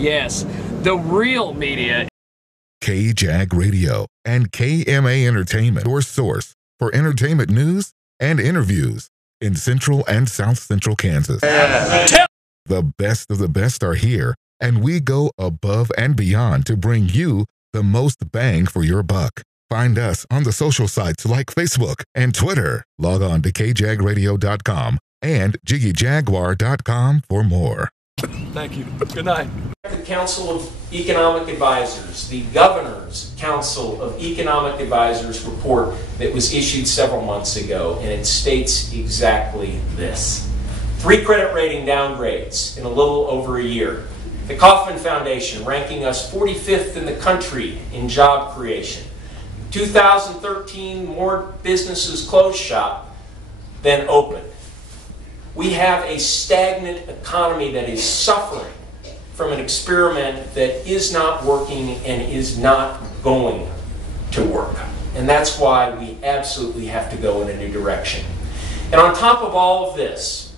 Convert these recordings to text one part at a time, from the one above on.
Yes, the real media. KJAG Radio and KMA Entertainment, your source for entertainment news and interviews in Central and South Central Kansas. The best of the best are here, and we go above and beyond to bring you the most bang for your buck. Find us on the social sites like Facebook and Twitter. Log on to kjagradio.com and jiggyjaguar.com for more. Thank you. Good night. The Council of Economic Advisors, the Governor's Council of Economic Advisors report that was issued several months ago, and it states exactly this. 3 credit rating downgrades in a little over a year. The Kauffman Foundation ranking us 45th in the country in job creation. 2013, more businesses closed shop than opened. We have a stagnant economy that is suffering from an experiment that is not working and is not going to work. And that's why we absolutely have to go in a new direction. And on top of all of this,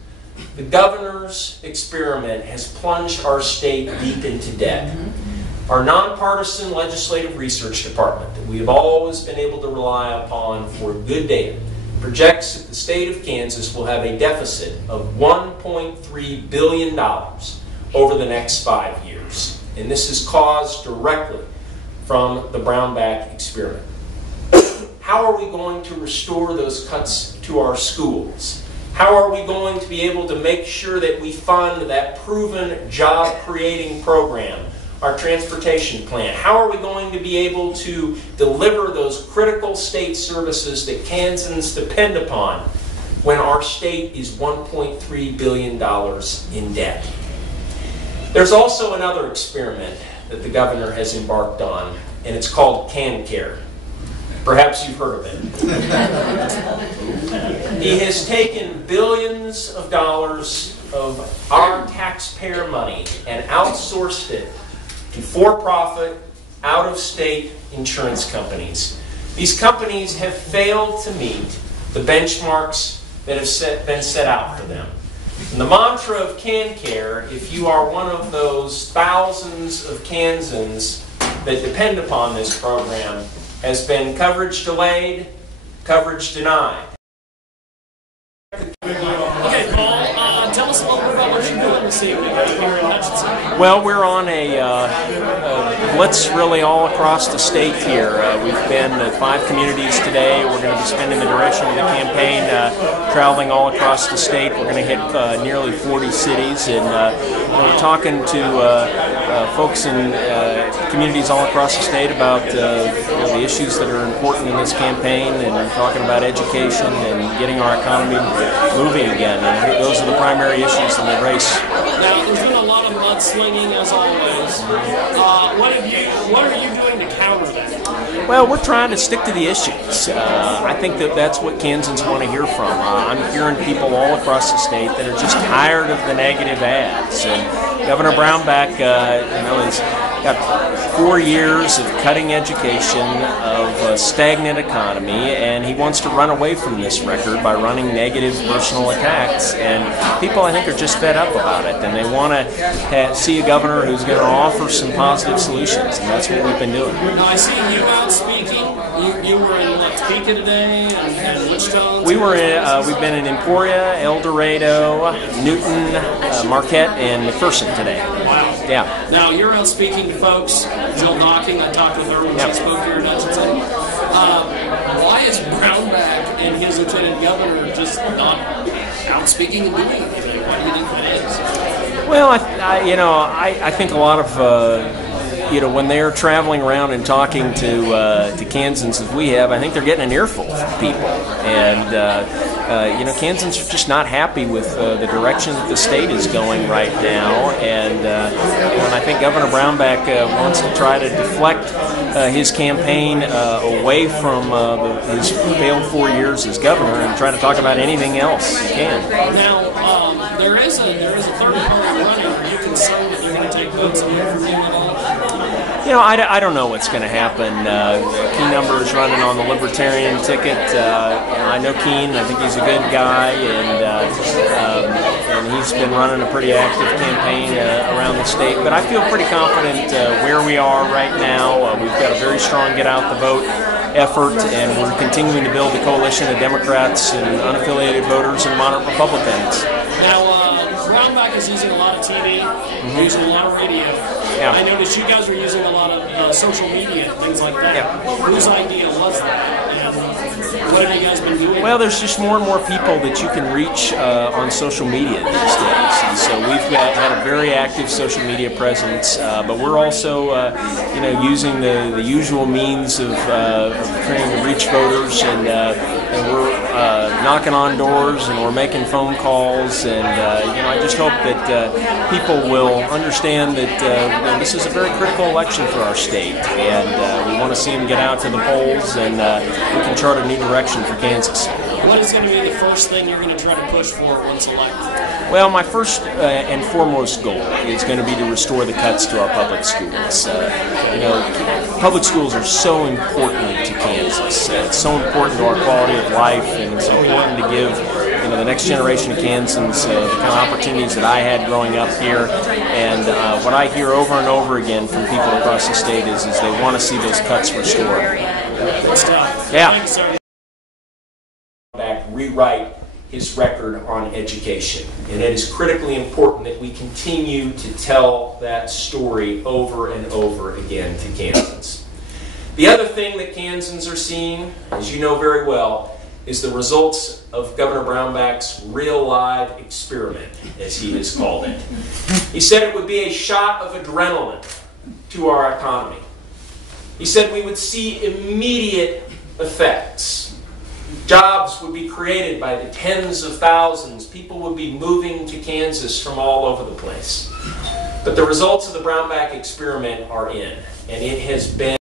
the governor's experiment has plunged our state deep into debt. Our nonpartisan legislative research department that we have always been able to rely upon for good data projects that the state of Kansas will have a deficit of $1.3 billion over the next 5 years. And this is caused directly from the Brownback experiment. How are we going to restore those cuts to our schools? How are we going to be able to make sure that we fund that proven job-creating program, our transportation plan? How are we going to be able to deliver those critical state services that Kansans depend upon when our state is $1.3 billion in debt? There's also another experiment that the governor has embarked on, and it's called CanCare. Perhaps you've heard of it. He has taken billions of dollars of our taxpayer money and outsourced it to for-profit, out-of-state insurance companies. These companies have failed to meet the benchmarks that have been set out for them. And the mantra of CanCare, if you are one of those thousands of Kansans that depend upon this program, has been coverage delayed, coverage denied. Okay, Paul, tell us a little bit about what you're doing this evening here in Hutchinson. Well, we're on a blitz really all across the state here. We've been at 5 communities today. We're going to be spending the duration of the campaign traveling all across the state. We're going to hit nearly 40 cities, and we're talking to folks in communities all across the state about the issues that are important in this campaign, and talking about education and getting our economy moving again. And I think those are the primary issues in the race. Now, there's been a lot of mudslinging, as always. What are you doing to counter that? Well, we're trying to stick to the issues. I think that that's what Kansans want to hear from. I'm hearing people all across the state that are just tired of the negative ads. And Governor Brownback, has got 4 years of cutting education, of a stagnant economy, and he wants to run away from this record by running negative personal attacks. And people, I think, are just fed up about it, and they want to see a governor who's going to offer some positive solutions, and that's what we've been doing. Now, I see you out speaking. You were in Topeka today, and Wichita. We've been in Emporia, El Dorado, Newton, Marquette, and McPherson today. Wow. Yeah. Now, you're out speaking to folks. Jill Docking, I talked with her when she spoke here in Hutchinson. Why is Brownback and his lieutenant governor just not out speaking and doing anything? Why do you think that is? Well, I think a lot of when they're traveling around and talking to Kansans as we have, I think they're getting an earful of people, and Kansans are just not happy with the direction that the state is going right now, and I think Governor Brownback wants to try to deflect his campaign away from his failed 4 years as governor and try to talk about anything else he can. Now, there is a third party running. Are you concerned that they're going to take votes away from him at all? I don't know what's going to happen. Keen Number is running on the Libertarian ticket. I know Keen. I think he's a good guy, and and he's been running a pretty active campaign around the state. But I feel pretty confident where we are right now. We've got a very strong get out the vote effort, and we're continuing to build the coalition of Democrats and unaffiliated voters and moderate Republicans. Now, Brownback is using a lot of TV, using a lot of radio. Yeah. I noticed you guys are using a lot of social media, things like that. Yeah. Whose idea was that? And what have you guys been doing? Well, there's just more and more people that you can reach on social media these days, and so we've had a very active social media presence. But we're also, using the usual means of trying to reach voters, and we're knocking on doors, and we're making phone calls, and I just hope that people will understand that this is a very critical election for our state, and we want to see them get out to the polls, and we can chart a new direction for Kansas. What is going to be the first thing you're going to try to push for once elected? Well, my first and foremost goal is going to be to restore the cuts to our public schools. Public schools are so important to Kansas. It's so important to our quality of life, and it's important to give the next generation of Kansans the kind of opportunities that I had growing up here. And what I hear over and over again from people across the state is they want to see those cuts restored. Yeah. Back rewrite his record on education, and it is critically important that we continue to tell that story over and over again to Kansans. The other thing that Kansans are seeing, as you know very well, is the results of Governor Brownback's real live experiment, as he has called it. He said it would be a shot of adrenaline to our economy. He said we would see immediate effects. Jobs would be created by the tens of thousands. People would be moving to Kansas from all over the place. But the results of the Brownback experiment are in, and it has been